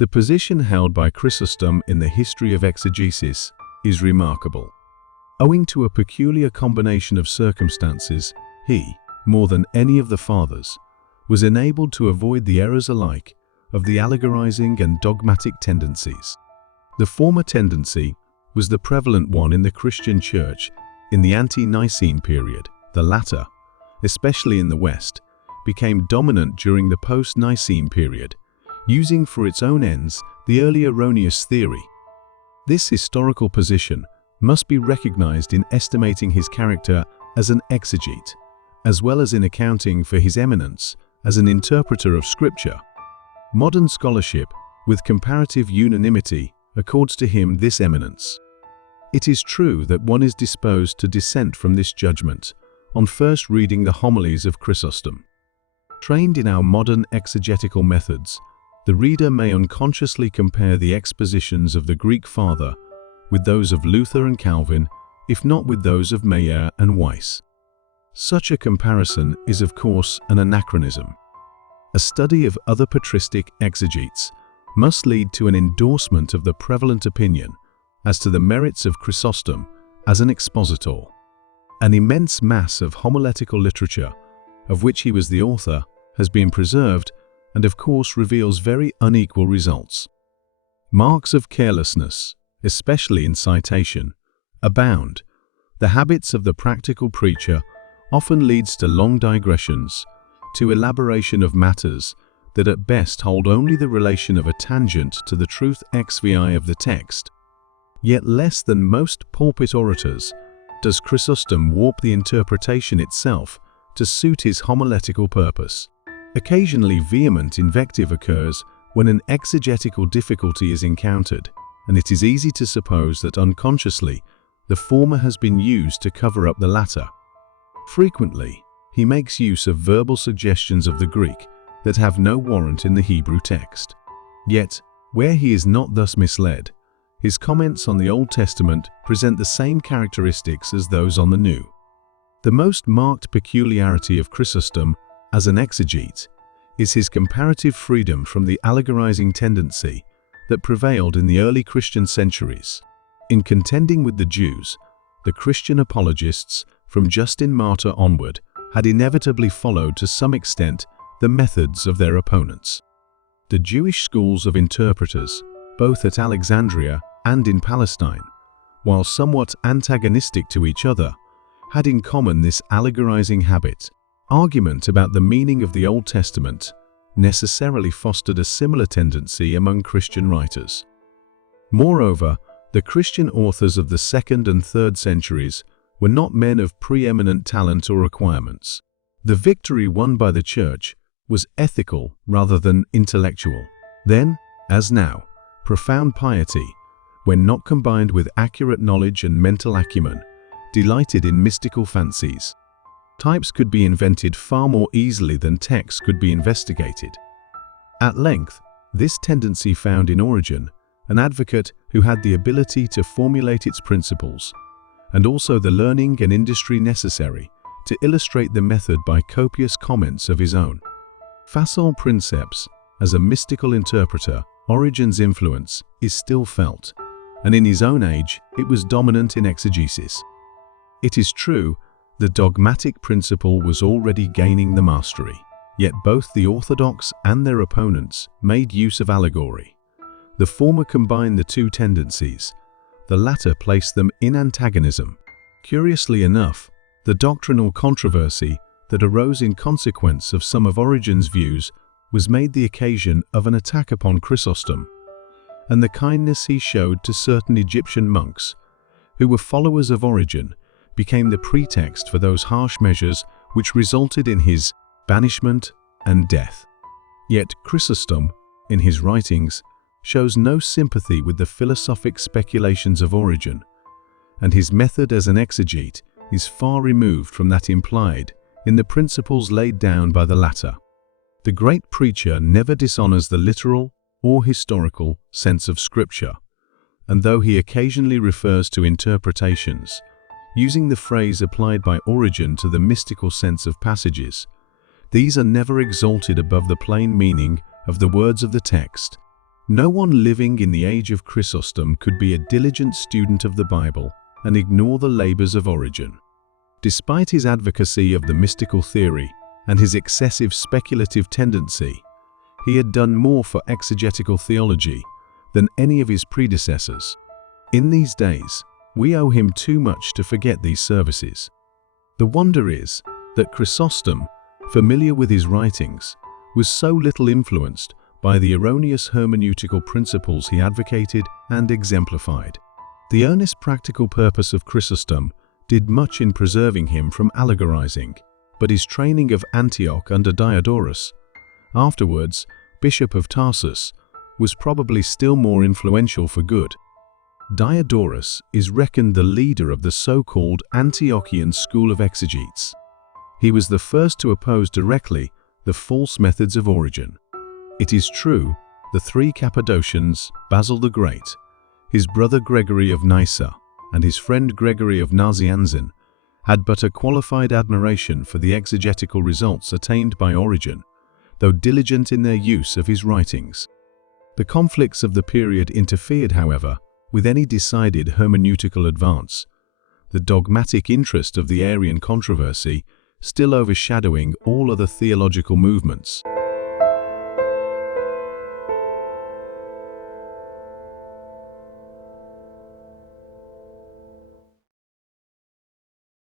The position held by Chrysostom in the history of exegesis is remarkable. Owing to a peculiar combination of circumstances, he, more than any of the fathers, was enabled to avoid the errors alike of the allegorizing and dogmatic tendencies. The former tendency was the prevalent one in the Christian Church in the ante-Nicene period. The latter, especially in the West, became dominant during the post-Nicene period, using for its own ends the early erroneous theory. This historical position must be recognized in estimating his character as an exegete, as well as in accounting for his eminence as an interpreter of Scripture. Modern scholarship, with comparative unanimity, accords to him this eminence. It is true that one is disposed to dissent from this judgment on first reading the homilies of Chrysostom. Trained in our modern exegetical methods, the reader may unconsciously compare the expositions of the Greek Father with those of Luther and Calvin, if not with those of Meyer and Weiss. Such a comparison is, of course, an anachronism. A study of other patristic exegetes must lead to an endorsement of the prevalent opinion as to the merits of Chrysostom as an expositor. An immense mass of homiletical literature, of which he was the author, has been preserved and of course reveals very unequal results. Marks of carelessness, especially in citation, abound. The habits of the practical preacher often leads to long digressions, to elaboration of matters that at best hold only the relation of a tangent to the truth XVI of the text. Yet less than most pulpit orators does Chrysostom warp the interpretation itself to suit his homiletical purpose. Occasionally vehement invective occurs when an exegetical difficulty is encountered, and it is easy to suppose that unconsciously the former has been used to cover up the latter. Frequently, he makes use of verbal suggestions of the Greek that have no warrant in the Hebrew text. Yet, where he is not thus misled, his comments on the Old Testament present the same characteristics as those on the New. The most marked peculiarity of Chrysostom as an exegete is his comparative freedom from the allegorizing tendency that prevailed in the early Christian centuries. In contending with the Jews, the Christian apologists from Justin Martyr onward had inevitably followed to some extent the methods of their opponents. The Jewish schools of interpreters, both at Alexandria and in Palestine, while somewhat antagonistic to each other, had in common this allegorizing habit. Argument about the meaning of the Old Testament necessarily fostered a similar tendency among Christian writers. Moreover, the Christian authors of the 2nd and 3rd centuries were not men of preeminent talent or acquirements. The victory won by the Church was ethical rather than intellectual. Then, as now, profound piety, when not combined with accurate knowledge and mental acumen, delighted in mystical fancies. Types could be invented far more easily than texts could be investigated. At length, this tendency found in Origen an advocate who had the ability to formulate its principles, and also the learning and industry necessary to illustrate the method by copious comments of his own. Facile princeps, as a mystical interpreter, Origen's influence is still felt, and in his own age it was dominant in exegesis. It is true, the dogmatic principle was already gaining the mastery, yet both the orthodox and their opponents made use of allegory. The former combined the two tendencies, the latter placed them in antagonism. Curiously enough, the doctrinal controversy that arose in consequence of some of Origen's views was made the occasion of an attack upon Chrysostom, and the kindness he showed to certain Egyptian monks, who were followers of Origen, became the pretext for those harsh measures which resulted in his banishment and death. Yet Chrysostom, in his writings, shows no sympathy with the philosophic speculations of Origen, and his method as an exegete is far removed from that implied in the principles laid down by the latter. The great preacher never dishonors the literal or historical sense of Scripture, and though he occasionally refers to interpretations, using the phrase applied by Origen to the mystical sense of passages, these are never exalted above the plain meaning of the words of the text, No one living in the age of Chrysostom could be a diligent student of the Bible and ignore the labors of Origen. Despite his advocacy of the mystical theory and his excessive speculative tendency, he had done more for exegetical theology than any of his predecessors. In these days, we owe him too much to forget these services. The wonder is that Chrysostom, familiar with his writings, was so little influenced by the erroneous hermeneutical principles he advocated and exemplified. The earnest practical purpose of Chrysostom did much in preserving him from allegorizing, but his training of Antioch under Diodorus, afterwards Bishop of Tarsus, was probably still more influential for good. Diodorus is reckoned the leader of the so-called Antiochian school of exegetes. He was the first to oppose directly the false methods of Origen. It is true, the three Cappadocians, Basil the Great, his brother Gregory of Nyssa, and his friend Gregory of Nazianzen, had but a qualified admiration for the exegetical results attained by Origen, though diligent in their use of his writings. The conflicts of the period interfered, however, with any decided hermeneutical advance, the dogmatic interest of the Arian controversy still overshadowing all other theological movements.